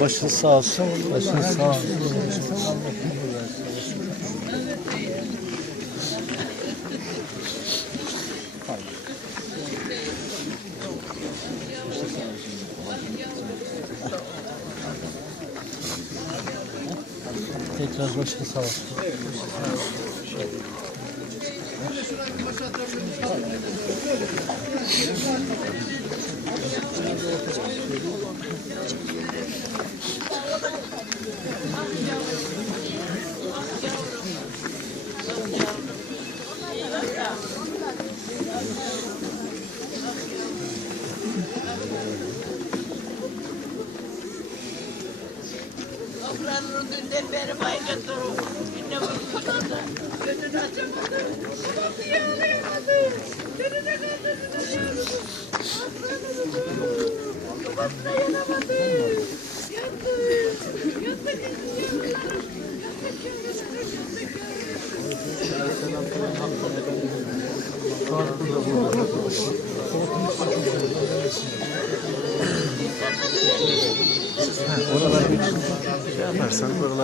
Başınız sağ olsun. Başınız sağ olsun. Tekrar başınız sağ olsun. Sofranın dünden beri baygın durum. Yine uykumadı. Önünü açamadı. Kapıyı arayamadı. Önüne kaldırdı yavrularım. Yandık yavrularım.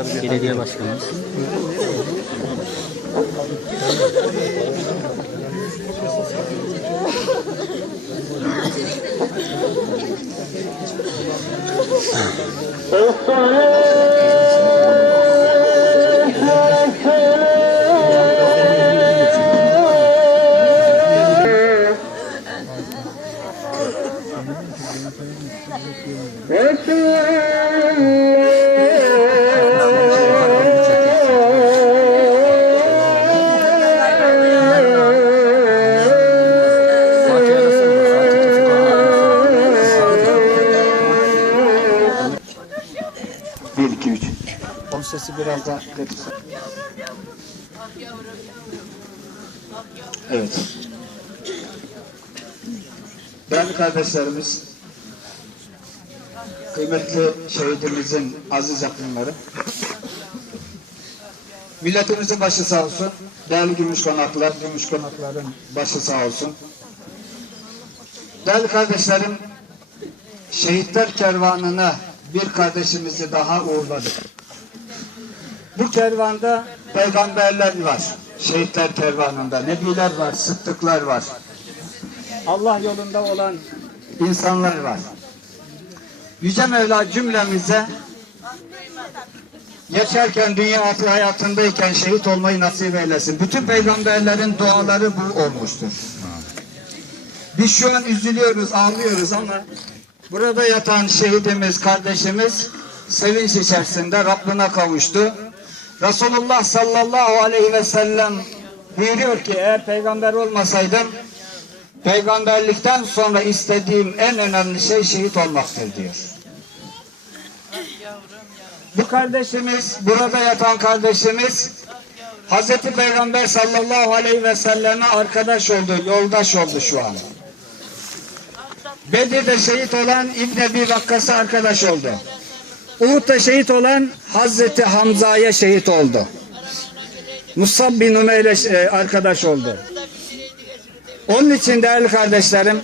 Yandık Belediye başkanımız. Bir, daha getirsin. Evet. Değerli kardeşlerimiz, kıymetli şehidimizin aziz yakınları, milletimizin başı sağ olsun, değerli gümüş konaklar, gümüş konakların başı sağ olsun. Değerli kardeşlerim, şehitler kervanına bir kardeşimizi daha uğurladık. Bu kervanda peygamberler var. Şehitler kervanında nebiler var, sıddıklar var. Allah yolunda olan insanlar var. Yüce Mevla cümlemize yaşarken dünya hayatındayken şehit olmayı nasip eylesin. Bütün peygamberlerin duaları bu olmuştur. Biz şu an üzülüyoruz, ağlıyoruz ama burada yatan şehidimiz, kardeşimiz sevinç içerisinde Rabbine kavuştu. Resulullah sallallahu aleyhi ve sellem buyuruyor ki eğer peygamber olmasaydım peygamberlikten sonra istediğim en önemli şey şehit olmaktır diyor. Bu kardeşimiz, burada yatan kardeşimiz Hazreti Peygamber sallallahu aleyhi ve selleme arkadaş oldu, yoldaş oldu şu an. Bedir'de şehit olan İbn Ebi Vakkas'a arkadaş oldu. Uhud'da şehit olan Hazreti Hamza'ya şehit oldu. Musab bin Umeyr'e e, arkadaş oldu. Onun için değerli kardeşlerim,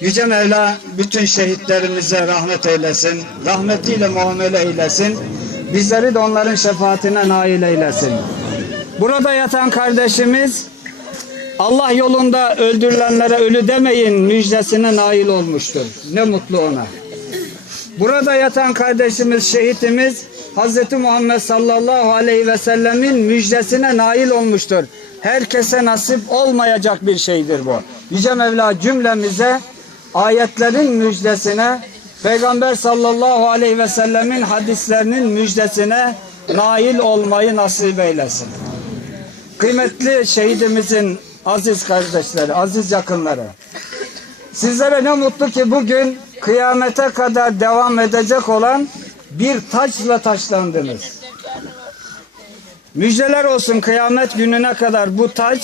Yüce Mevla bütün şehitlerimize rahmet eylesin, rahmetiyle muamele eylesin, bizleri de onların şefaatine nail eylesin. Burada yatan kardeşimiz, Allah yolunda öldürülenlere ölü demeyin müjdesine nail olmuştur. Ne mutlu ona. Burada yatan kardeşimiz, şehitimiz Hz. Muhammed sallallahu aleyhi ve sellemin müjdesine nail olmuştur. Herkese nasip olmayacak bir şeydir bu. Yüce Mevla cümlemize ayetlerin müjdesine, Peygamber sallallahu aleyhi ve sellemin hadislerinin müjdesine nail olmayı nasip eylesin. Kıymetli şehidimizin aziz kardeşleri, aziz yakınları. Sizlere ne mutlu ki bugün kıyamete kadar devam edecek olan bir taçla taçlandınız. Müjdeler olsun kıyamet gününe kadar bu taç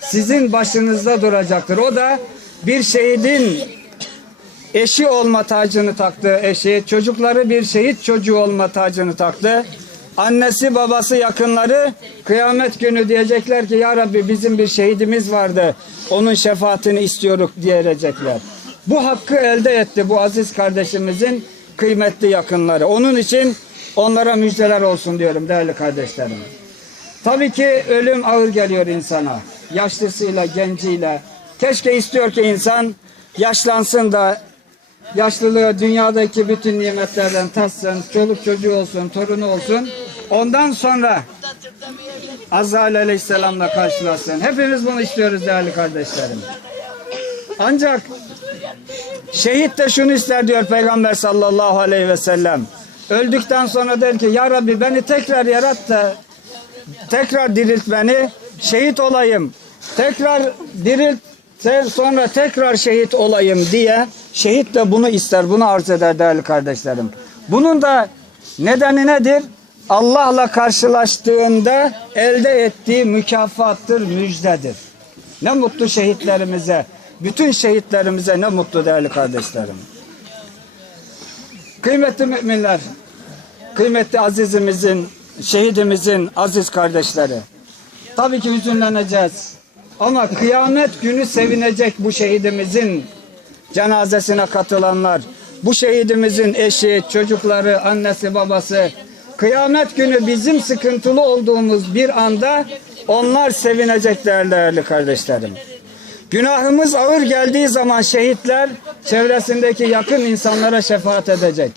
sizin başınızda duracaktır. O da bir şehidin eşi olma tacını taktı eşi, çocukları bir şehit çocuğu olma tacını taktı. Annesi, babası, yakınları kıyamet günü diyecekler ki ya Rabbi bizim bir şehidimiz vardı. Onun şefaatini istiyoruz diyecekler. Bu hakkı elde etti bu aziz kardeşimizin kıymetli yakınları. Onun için onlara müjdeler olsun diyorum değerli kardeşlerim. Tabii ki ölüm ağır geliyor insana. Yaşlısıyla, genciyle. Keşke istiyor ki insan yaşlansın da yaşlılığı dünyadaki bütün nimetlerden tatsın, çoluk çocuğu olsun, torunu olsun. Ondan sonra Azrail Aleyhisselam'la karşılasın. Hepimiz bunu istiyoruz değerli kardeşlerim. Ancak şehit de şunu ister diyor Peygamber sallallahu aleyhi ve sellem. Öldükten sonra der ki ya Rabbi beni tekrar yarat da tekrar dirilt beni şehit olayım. Tekrar dirilt sonra tekrar şehit olayım diye şehit de bunu ister, bunu arz eder değerli kardeşlerim. Bunun da nedeni nedir? Allah'la karşılaştığında elde ettiği mükafattır, müjdedir. Ne mutlu şehitlerimize, bütün şehitlerimize ne mutlu değerli kardeşlerim. Kıymetli müminler, kıymetli azizimizin, şehidimizin aziz kardeşleri. Tabii ki hüzünleneceğiz. Ama kıyamet günü sevinecek bu şehidimizin cenazesine katılanlar. Bu şehidimizin eşi, çocukları, annesi, babası. Kıyamet günü bizim sıkıntılı olduğumuz bir anda onlar sevinecekler değerli kardeşlerim. Günahımız ağır geldiği zaman şehitler çevresindeki yakın insanlara şefaat edecek.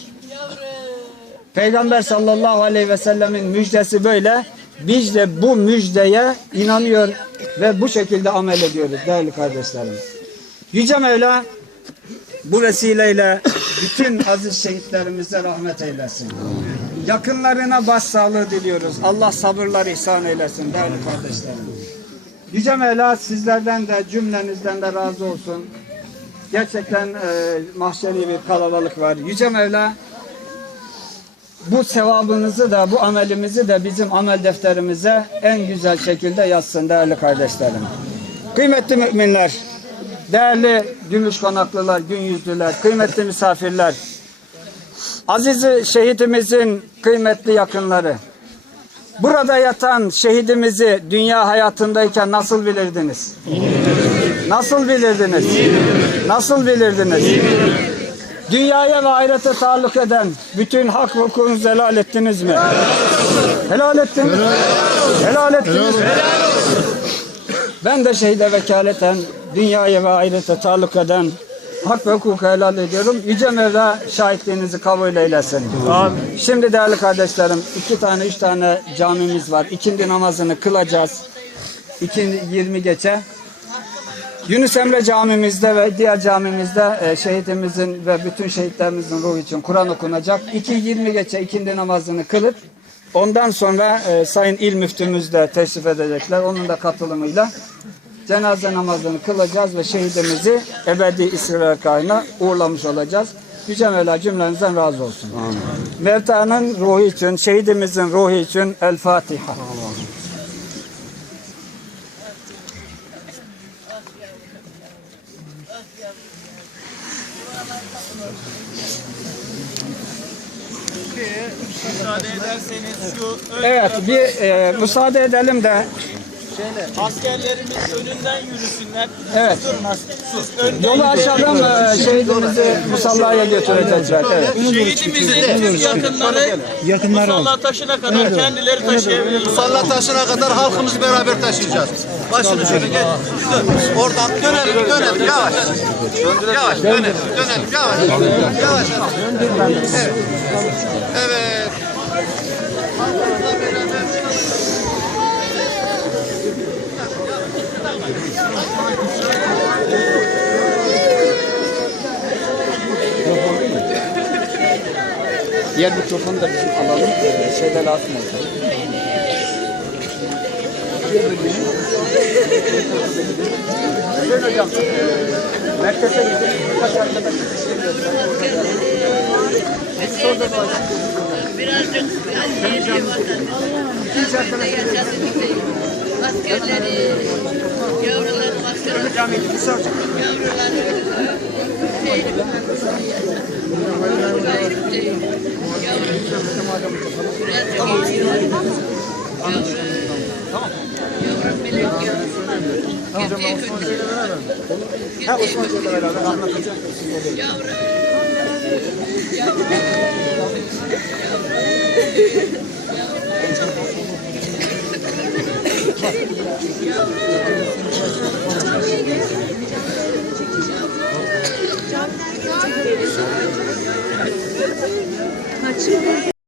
Peygamber sallallahu aleyhi ve sellemin müjdesi böyle. Biz de bu müjdeye inanıyor ve bu şekilde amel ediyoruz değerli kardeşlerim. Yüce Mevla bu vesileyle bütün aziz şehitlerimize rahmet eylesin. Yakınlarına başsağlığı diliyoruz. Allah sabırlar ihsan eylesin değerli kardeşlerim. Yüce Mevla sizlerden de cümlenizden de razı olsun. Gerçekten e, mahşeri bir kalabalık var. Yüce Mevla bu sevabınızı da bu amelimizi de bizim amel defterimize en güzel şekilde yazsın değerli kardeşlerim. Kıymetli müminler, değerli gümüş konaklılar, gün yüzlüler, kıymetli misafirler, azizi şehitimizin kıymetli yakınları, burada yatan şehidimizi dünya hayatındayken nasıl bilirdiniz? Nasıl bilirdiniz? Nasıl bilirdiniz? Dünyaya ve ahirete taalluk eden bütün hak ve helal ettiniz mi? Helal ettiniz. Helal ettiniz. Ben de şehide vekaleten dünyaya ve ahirete taalluk eden hak ve hukuku helal ediyorum. Yüce Mevla şahitliğinizi kabul eylesin. Şimdi değerli kardeşlerim iki tane üç tane camimiz var. İkindi namazını kılacağız. İkindi 20 geçe. Yunus Emre camimizde ve diğer camimizde e, şehitimizin ve bütün şehitlerimizin ruhu için Kur'an okunacak. 2.20 geçe ikindi namazını kılıp ondan sonra e, Sayın İl Müftümüz de teşrif edecekler. Onun da katılımıyla cenaze namazını kılacağız ve şehidimizi ebedi istirahatgahına uğurlamış olacağız. Yüce Mevla cümlenizden razı olsun. Mevta'nın ruhu için, şehidimizin ruhu için El Fatiha. müsaade ederseniz şu Evet bir e, müsaade edelim de askerlerimiz önünden yürüsünler. Evet. Siz önden Yolu açalım, e, şehidimizi musallaya götürecekler. Evet. Şehidimizin yakınları Yakınları musalla taşına kadar kendileri taşıyabilirler. Musalla taşına kadar halkımızı beraber taşıyacağız. Başını şöyle gel. Oradan dönelim, dönelim. Yavaş. Yavaş, dönelim, dönelim. Yavaş. Yavaş. Evet. Evet. Diğer mikrofonu da bizim alalım. E, şeyde lazım olacak. Hüseyin hocam, e, merkeze gidip birkaç arkadaş Birazcık anneciğim vatan. Burada yaşadık işte. Askerleri, yavrularım askerleri. Yavruları şeydi Yavrum birazcık Yavrum melek yavrum. Gitmeye kötü. Gitmeye kötü. Yavrum. Kaçıyor.